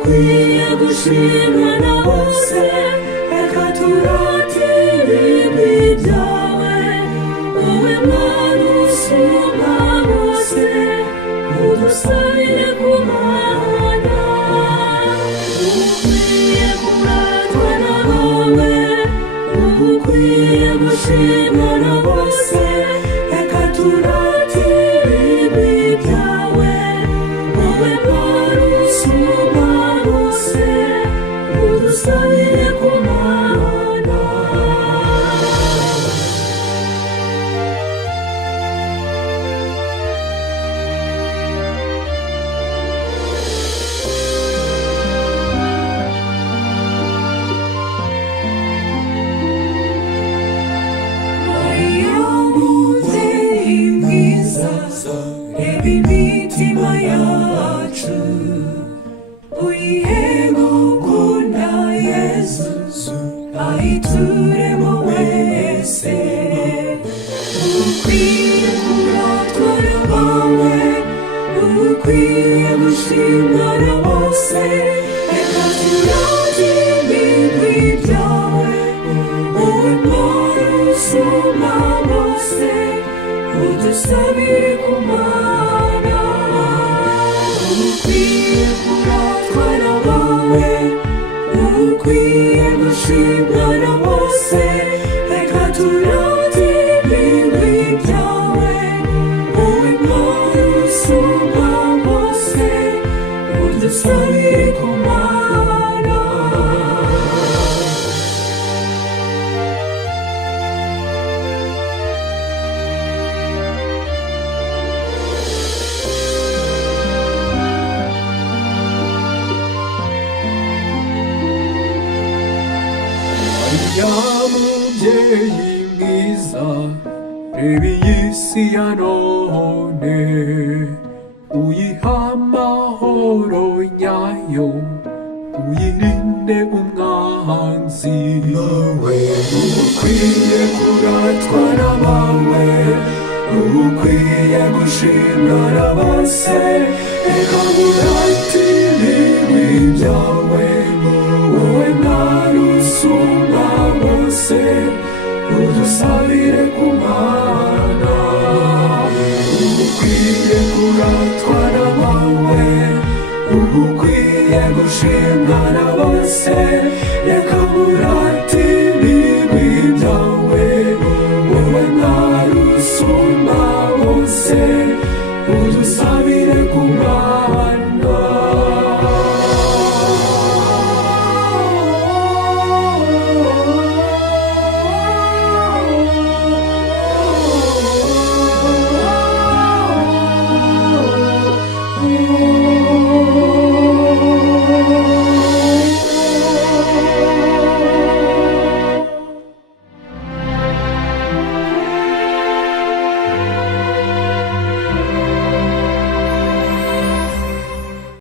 ukwiye gushimwa na bose, reka turatire ibigwi byawe, wowe Mana usumba bose, udusabire ku Mana. Ukwiye kuratwa na wowe, ukwiye gushimwa na bose, reka turatire ibigwi byawe, wowe Mana usumba bose, udusabire ku Mana. Reba imitima yacu, uyihe gukunda Yesu, ayituremo wese. Ukwiye kuratwa n'abawe, ukwiye gushimwa na bose, reka turatire ibigwi byawe, wowe Mana usumba bose, udusabire ku Mana. Ukwiye kuratwa n'abawe, ukwiye gushimwa na bose, reka turatire ibigwi byawe, wowe Mana usumba bose, udusabire ku Mana. Ya mubyeyi mwiza, reba iyi si ya none, uyiha amahoro nyayo, uyirinde umwanzi. Nawe ukwiye kuratwa n'abawe, ukwiye gushimwa na bose, reka muratire ibigwi byawe,